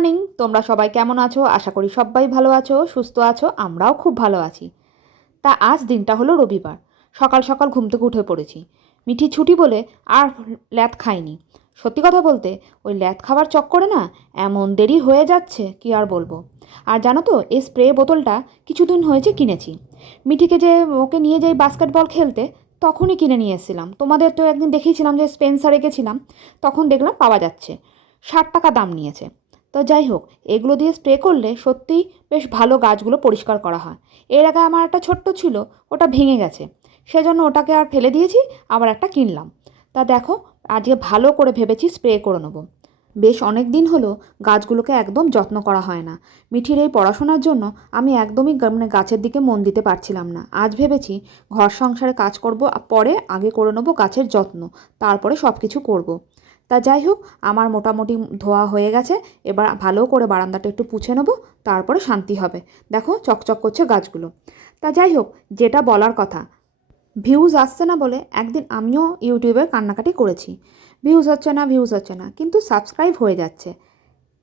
Morning. তোমরা সবাই কেমন আছো? আশা করি সবাই ভালো আছো, সুস্থ আছো। আমরাও খুব ভালো আছি। তা আজ দিনটা হলো রবিবার। সকাল সকাল ঘুম থেকে উঠে পড়েছি। মিঠি ছুটি বলে আর ল্যাদ খাইনি। সত্যি কথা বলতে ওই ল্যাদ খাবার চক্করে না এমন দেরি হয়ে যাচ্ছে কি আর বলবো। আর জানো তো, এই স্প্রে বোতলটা কিছুদিন হয়েছে কিনেছি। মিঠিকে যে ওকে নিয়ে যাই বাস্কেটবল খেলতে, তখনই কিনে নিয়ে এসেছিলাম। তোমাদের তো একদিন দেখিয়েছিলাম যে স্পেন্সারে গেছিলাম, তখন দেখলাম পাওয়া যাচ্ছে। 60 টাকা দাম নিয়েছে। তো যাই হোক, এগুলো দিয়ে স্প্রে করলে সত্যিই বেশ ভালো গাছগুলো পরিষ্কার করা হয়। এর আগে আমার একটা ছোট্ট ছিল, ওটা ভেঙে গেছে, সেজন্য ওটাকে আর ফেলে দিয়েছি, আবার একটা কিনলাম। তা দেখো, আজকে ভালো করে ভেবেছি স্প্রে করে নেবো। বেশ অনেক দিন হলো গাছগুলোকে একদম যত্ন করা হয় না। মিঠির এই পড়াশোনার জন্য আমি একদমই গাছের দিকে মন দিতে পারছিলাম না। আজ ভেবেছি ঘর সংসারে কাজ করব, পরে আগে করে নেবো গাছের যত্ন, তারপরে সব কিছু করব। তা যাই হোক, আমার মোটামুটি ধোয়া হয়ে গেছে। এবার ভালো করে বারান্দাটা একটু পুছে নেবো, তারপরে শান্তি হবে। দেখো চকচক করছে গাছগুলো। তা যাই হোক, যেটা বলার কথা, ভিউজ আসছে না বলে একদিন আমিও ইউটিউবে কান্নাকাটি করেছি। ভিউজ হচ্ছে না, কিন্তু সাবস্ক্রাইব হয়ে যাচ্ছে।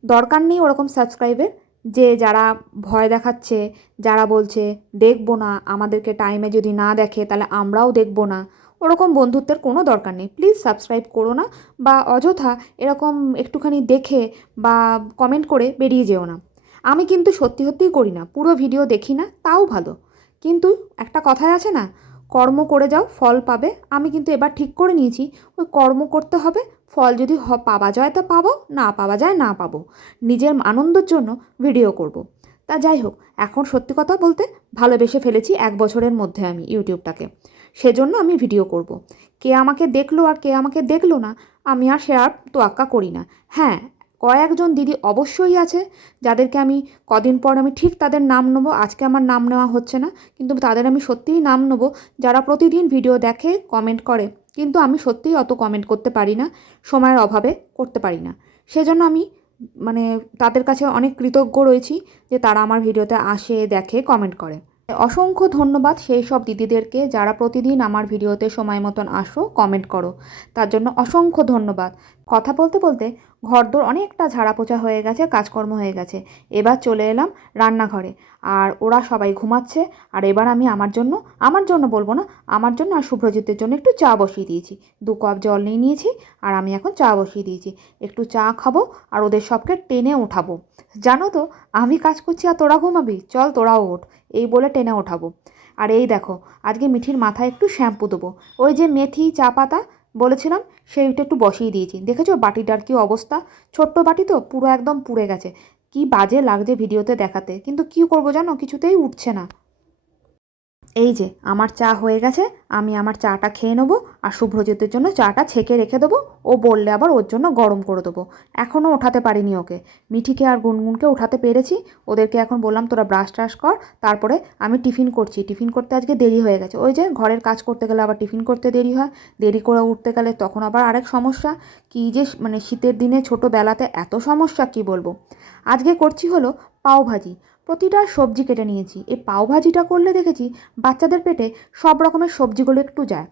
দরকার নেই ওরকম সাবস্ক্রাইবের, যে যারা ভয় দেখাচ্ছে, যারা বলছে দেখবো না, আমাদেরকে টাইমে যদি না দেখে তাহলে আমরাও দেখবো না। ওরকম বন্ধুত্বের কোনো দরকার নেই। প্লিজ সাবস্ক্রাইব করো না, বা অযথা এরকম একটুখানি দেখে বা কমেন্ট করে বেরিয়ে যেও না। আমি কিন্তু সত্যি সত্যিই করি না, পুরো ভিডিও দেখি না, তাও ভালো। কিন্তু একটা কথাই আছে না, কর্ম করে যাও ফল পাবে। আমি কিন্তু এবার ঠিক করে নিয়েছি, ওই কর্ম করতে হবে, ফল যদি পাওয়া যায় তা পাবো, না পাওয়া যায় না পাবো। নিজের আনন্দের জন্য ভিডিও করব। তা যাই হোক, এখন সত্যি কথা বলতে ভালোবেসে ফেলেছি 1 বছরের মধ্যে আমি ইউটিউবটাকে। সেজন্য আমি ভিডিও করব। কে আমাকে দেখলো আর কে আমাকে দেখলো না, আমি আর সে আর তোয়াক্কা করি না। হ্যাঁ, কয়েকজন দিদি অবশ্যই আছে যাদেরকে আমি কদিন পর আমি ঠিক তাদের নাম নেবো। আজকে আমার নাম নেওয়া হচ্ছে না, কিন্তু তাদের আমি সত্যিই নাম নেবো, যারা প্রতিদিন ভিডিও দেখে, কমেন্ট করে। কিন্তু আমি সত্যিই অত কমেন্ট করতে পারি না, সময়ের অভাবে করতে পারি না। সেজন্য আমি মানে তাদের কাছে অনেক কৃতজ্ঞ রয়েছি যে তারা আমার ভিডিওতে আসে, দেখে, কমেন্ট করে। অসংখ্য ধন্যবাদ সেই সব দিদিদেরকে যারা প্রতিদিন আমার ভিডিওতে সময় মতন আসো, কমেন্ট করো। তার জন্য অসংখ্য ধন্যবাদ। কথা বলতে বলতে ঘরদোর অনেকটা ঝাড়া পোছা হয়ে গেছে, কাজকর্ম হয়ে গেছে। এবার চলে এলাম রান্নাঘরে। আর ওরা সবাই ঘুমাচ্ছে। আর এবার আমি আমার জন্য বলবো না, আমার জন্য আর শুভ্রজিতের জন্য একটু চা বসিয়ে দিয়েছি। 2 কাপ জল নিয়ে নিয়েছি, আর আমি এখন চা বসিয়ে দিয়েছি। একটু চা খাবো আর ওদের সবকে টেনে ওঠাবো। জানো তো, আমি কাজ করছি আর তোরা ঘুমাবি, চল তোরাও ওঠ, এই বলে টেনে ওঠাবো। আর এই দেখো, আজকে মিঠির মাথায় একটু শ্যাম্পু দেবো। ওই যে মেথি চা পাতা বলেছিলাম, সেইটা একটু বসিয়ে দিয়েছি। দেখেছো বাটিটার কি অবস্থা? ছোট্ট বাটি তো, পুরো একদম পুড়ে গেছে। কি বাজে লাগছে ভিডিওতে দেখাতে, কিন্তু কি করবো জানো, কিছুতেই উঠছে না। এই যে আমার চা হয়ে গেছে, আমি আমার চাটা খেয়ে নেবো, আর শুভ্রজিতের জন্য চাটা ছেঁকে রেখে দেবো। ও বললে আবার ওর জন্য গরম করে দেবো। এখনও ওঠাতে পারিনি ওকে। মিঠিকে আর গুনগুনকে উঠাতে পেরেছি। ওদেরকে এখন বললাম তোরা ব্রাশ ট্রাশ কর, তারপরে আমি টিফিন করছি। টিফিন করতে আজকে দেরি হয়ে গেছে। ওই যে ঘরের কাজ করতে গেলে আবার টিফিন করতে দেরি হয়, দেরি করে উঠতে গেলে তখন আবার আরেক সমস্যা। কী যে শীতের দিনে ছোটোবেলাতে এত সমস্যা কি বলবো। আজকে করছি হলো পাওভাজি। প্রতিটা সবজি কেটে নিয়েছি। এই পাওভাজিটা করলে দেখেছি বাচ্চাদের পেটে সব রকমের সবজিগুলো একটু যায়।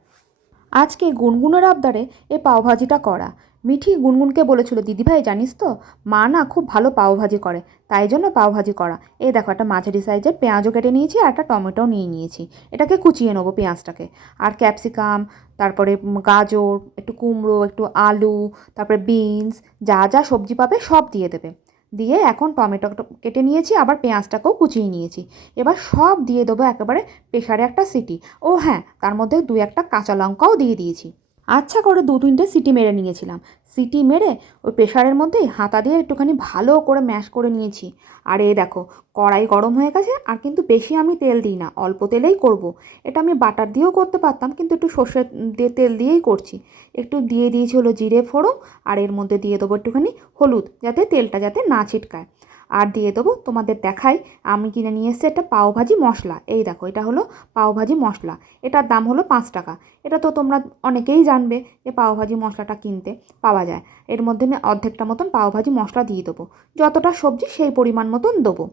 আজকে গুনগুনের আবদারে এই পাওভাজিটা করা। মিঠি গুনগুনকে বলেছিল, দিদিভাই জানিস তো, মা না খুব ভালো পাওভাজি করে, তাই জন্য পাওভাজি করা। এই দেখো, একটা মাঝারি সাইজের পেঁয়াজও কেটে নিয়েছি, আর একটা টমেটোও নিয়ে নিয়েছি। এটাকে কুচিয়ে নেবো পেঁয়াজটাকে। আর ক্যাপসিকাম, তারপরে গাজর, একটু কুমড়ো, একটু আলু, তারপরে বিনস, যা যা সবজি পাবে সব দিয়ে দেবে। দিয়ে এখন টমেটো কেটে নিয়েছি, আবার পেঁয়াজটাকেও কুচিয়ে নিয়েছি। এবার সব দিয়ে দেবো একেবারে প্রেশারে একটা সিটি। ও হ্যাঁ, তার মধ্যে 2-1টা কাঁচা লঙ্কাও দিয়ে দিয়েছি। আচ্ছা করে 2-3টে সিটি মেরে নিয়েছিলাম। সিটি মেরে ওই প্রেশারের মধ্যে হাতা দিয়ে একটুখানি ভালো করে ম্যাশ করে নিয়েছি। আর এই দেখো, কড়াই গরম হয়ে গেছে। আর কিন্তু বেশি আমি তেল দিই না, অল্প তেলেই করব। এটা আমি বাটার দিয়েও করতে পারতাম, কিন্তু একটু সর্ষে দিয়ে তেল দিয়েই করছি। একটু দিয়ে দিয়েছি হলো জিরে ফোড়ন, আর এর মধ্যে দিয়ে দেবো একটুখানি হলুদ, যাতে তেলটা যাতে না ছিটকায়। আর দিয়ে দেবো, তোমাদের দেখাই, আমি কিনে নিয়ে এসেছি একটা পাওভাজি মশলা। এই দেখো, এটা হলো পাওভাজি মশলা। এটার দাম হলো 5 টাকা। এটা তো তোমরা অনেকেই জানবে যে পাওভাজি মশলাটা কিনতে পাওয়া যায়। এর মধ্যে আমি অর্ধেকটা মতন পাওভাজি মশলা দিয়ে দেবো। যতটা সবজি সেই পরিমাণ মতন দেবো।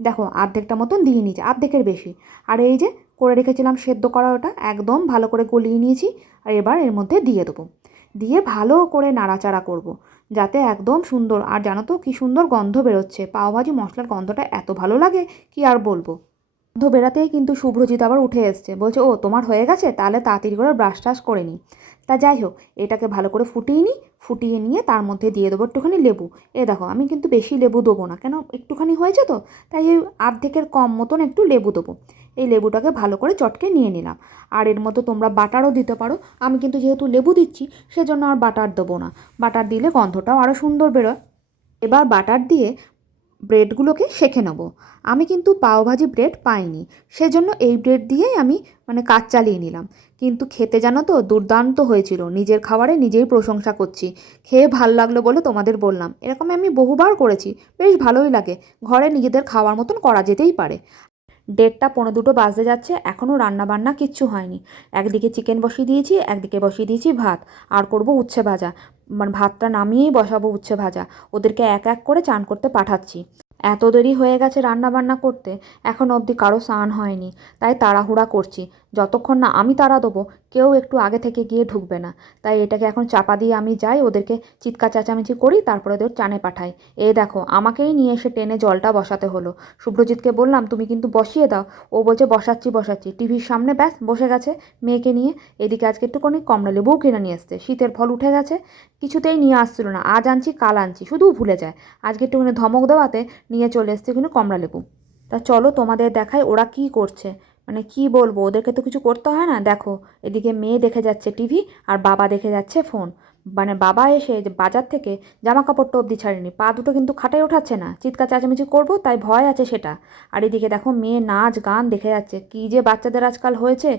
দেখো অর্ধেকটা মতন দিয়ে নিয়েছি, অর্ধেকের বেশি। আর এই যে করে রেখেছিলাম সেদ্ধ করা, ওটা একদম ভালো করে গলিয়ে নিয়েছি। আর এবার এর মধ্যে দিয়ে দেবো। দিয়ে ভালো করে নাড়াচাড়া করব। যাতে একদম সুন্দর। আর জানো তো কী সুন্দর গন্ধ বেরোচ্ছে, পাওভাজি মশলার গন্ধটা এত ভালো লাগে কি আর বলবো। গন্ধ বেরাতেই কিন্তু শুভ্রজিৎ আবার উঠে এসছে, বলছে ও তোমার হয়ে গেছে, তাহলে তাড়াতাড়ি করে ব্রাশ টাশ করে নিই। তা যাই হোক, এটাকে ভালো করে ফুটিয়ে নিই, ফুটিয়ে নিয়ে তার মধ্যে দিয়ে দেবো একটুখানি লেবু। দেখো আমি কিন্তু বেশি লেবু দেবো না, কেন একটুখানি হয়েছে তো, তাই এই অর্ধেকের কম মতন একটু লেবু দেবো। এই লেবুটাকে ভালো করে চটকে নিয়ে নিলাম। আর এর মধ্যে তোমরা বাটারও দিতে পারো, আমি কিন্তু যেহেতু লেবু দিচ্ছি সেজন্য আর বাটার দেবো না। বাটার দিলে গন্ধটাও আরও সুন্দর বেরোয়। এবার বাটার দিয়ে ব্রেডগুলোকে সেঁকে নেবো। আমি কিন্তু পাওভাজি ব্রেড পাইনি, সেজন্য এই ব্রেড দিয়েই আমি কাজ চালিয়ে নিলাম। কিন্তু খেতে জানো তো দুর্দান্ত হয়েছিল, নিজের খাবারে নিজেই প্রশংসা করছি। খেয়ে ভাল লাগলো বলে তোমাদের বললাম। এরকম আমি বহুবার করেছি, বেশ ভালোই লাগে। ঘরে নিজেদের খাওয়ার মতন করা যেতেই পারে। 1:30 পৌনে 2 বাজতে যাচ্ছে, এখনও রান্নাবান্না কিচ্ছু হয়নি। একদিকে চিকেন বসিয়ে দিয়েছি, একদিকে বসিয়ে দিয়েছি ভাত, আর করব উচ্ছে ভাজা। ভাতটা নামিয়েই বসাবো উচ্ছে ভাজা। ওদেরকে এক এক করে চান করতে পাঠাচ্ছি। এত দেরি হয়ে গেছে রান্নাবান্না করতে, এখনও অবধি কারো স্নান হয়নি, তাই তাড়াহুড়া করছি। যতক্ষণ না আমি তাড়া দেবো, কেউ একটু আগে থেকে গিয়ে ঢুকবে না। তাই এটাকে এখন চাপা দিয়ে আমি যাই, ওদেরকে চিৎকার চেঁচামেচি করি, তারপরে ওদের চানে পাঠাই। দেখো আমাকেই নিয়ে এসে টেনে জলটা বসাতে হলো। শুভ্রজিৎকে বললাম তুমি কিন্তু বসিয়ে দাও, ও বলছে বসাচ্ছি বসাচ্ছি। টিভির সামনে ব্যাস বসে গেছে মেয়েকে নিয়ে। এদিকে আজকে একটুখানি কমলা লেবুও কিনে নিয়ে এসছে, শীতের ফল উঠে গেছে, কিছুতেই নিয়ে আসছিল না। আজ আনছি কাল আনছি, শুধু ভুলে যায়। আজকে একটুখানি ধমক দেওয়াতে নিয়ে চলে এসছে এখানে কমলা লেবু। তা চলো তোমাদের দেখাই ওরা কি করছে। কি বলবো, ওদেরকে তো কিছু করতে হয় না। দেখো এদিকে মেয়ে দেখে যাচ্ছে টিভি, আর বাবা দেখে যাচ্ছে ফোন। বাবা এসে যে বাজার থেকে জামা কাপড়টা অবধি ছাড়েনি, পা দুটো কিন্তু খাটাই ওঠাচ্ছে না, চিৎকার চেঁচামেচি করবো তাই ভয় আছে সেটা। আর এদিকে দেখো মেয়ে নাচ গান দেখে যাচ্ছে। কী যে বাচ্চাদের আজকাল হয়েছে,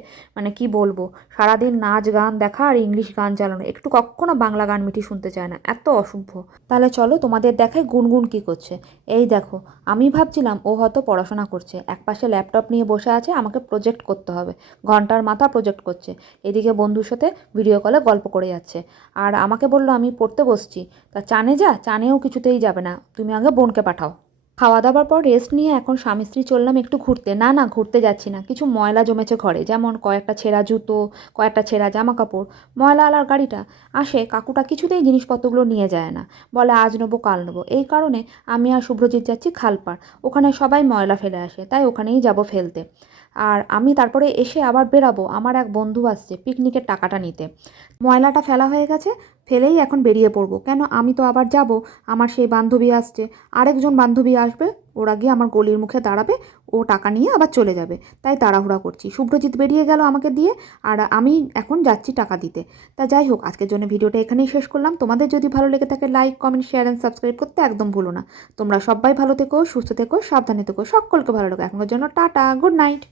কি বলবো, সারাদিন নাচ গান দেখা আর ইংলিশ গান চালানো, একটু কখনো বাংলা গান মিঠি শুনতে চায় না, এত অসভ্য। তাহলে চলো তোমাদের দেখাই গুনগুন কি করছে। এই দেখো, আমি ভাবছিলাম ও হয়তো পড়াশোনা করছে, একপাশে ল্যাপটপ নিয়ে বসে আছে, আমাকে প্রজেক্ট করতে হবে, ঘন্টার মাথা প্রজেক্ট করছে। এদিকে বন্ধুর সাথে ভিডিও কলে গল্প করে যাচ্ছে। আর আমাকে বললো আমি পড়তে বসছি। তা চানে যা, চানেও কিছুতেই যাবে না, তুমি আগে বোনকে পাঠাও। খাওয়া দাওয়ার পর রেস্ট নিয়ে এখন স্বামী স্ত্রী চললাম একটু ঘুরতে। না না, ঘুরতে যাচ্ছি না, কিছু ময়লা জমেছে ঘরে, যেমন কয়েকটা ছেঁড়া জুতো, কয়েকটা ছেঁড়া জামা কাপড়। ময়লা আলার গাড়িটা আসে, কাকুটা কিছুতেই জিনিসপত্রগুলো নিয়ে যায় না, বলে আজ নেবো কাল নেবো। এই কারণে আমি আর শুভ্রজিৎ যাচ্ছি খালপাড়, ওখানে সবাই ময়লা ফেলে আসে, তাই ওখানেই যাব ফেলতে। আর আমি তারপরে এসে আবার বেরাবো, আমার এক বন্ধু আসছে পিকনিকের টাকাটা নিতে। ময়লাটা ফেলা হয়ে গেছে, ফেলেই এখন বেরিয়ে পড়বো। কেন আমি তো আবার যাব, আমার সেই বান্ধবী আসছে, আরেকজন বান্ধবী আসবে, ওরা গিয়ে আমার গলির মুখে দাঁড়াবে, ও টাকা নিয়ে আবার চলে যাবে, তাই তাড়াহুড়া করছি। শুভ্রজিৎ বেরিয়ে গেল আমাকে দিয়ে, আর আমি এখন যাচ্ছি টাকা দিতে। তা যাই হোক, আজকের জন্য ভিডিওটা এখানেই শেষ করলাম। তোমাদের যদি ভালো লেগে থাকে like comment share and subscribe করতে একদম ভুলো না। তোমরা সবাই ভালো থেকো, সুস্থ থেকো, সাবধানে থেকো, সকলকে ভালো লাগো। এখনকার জন্য টাটা, গুড নাইট।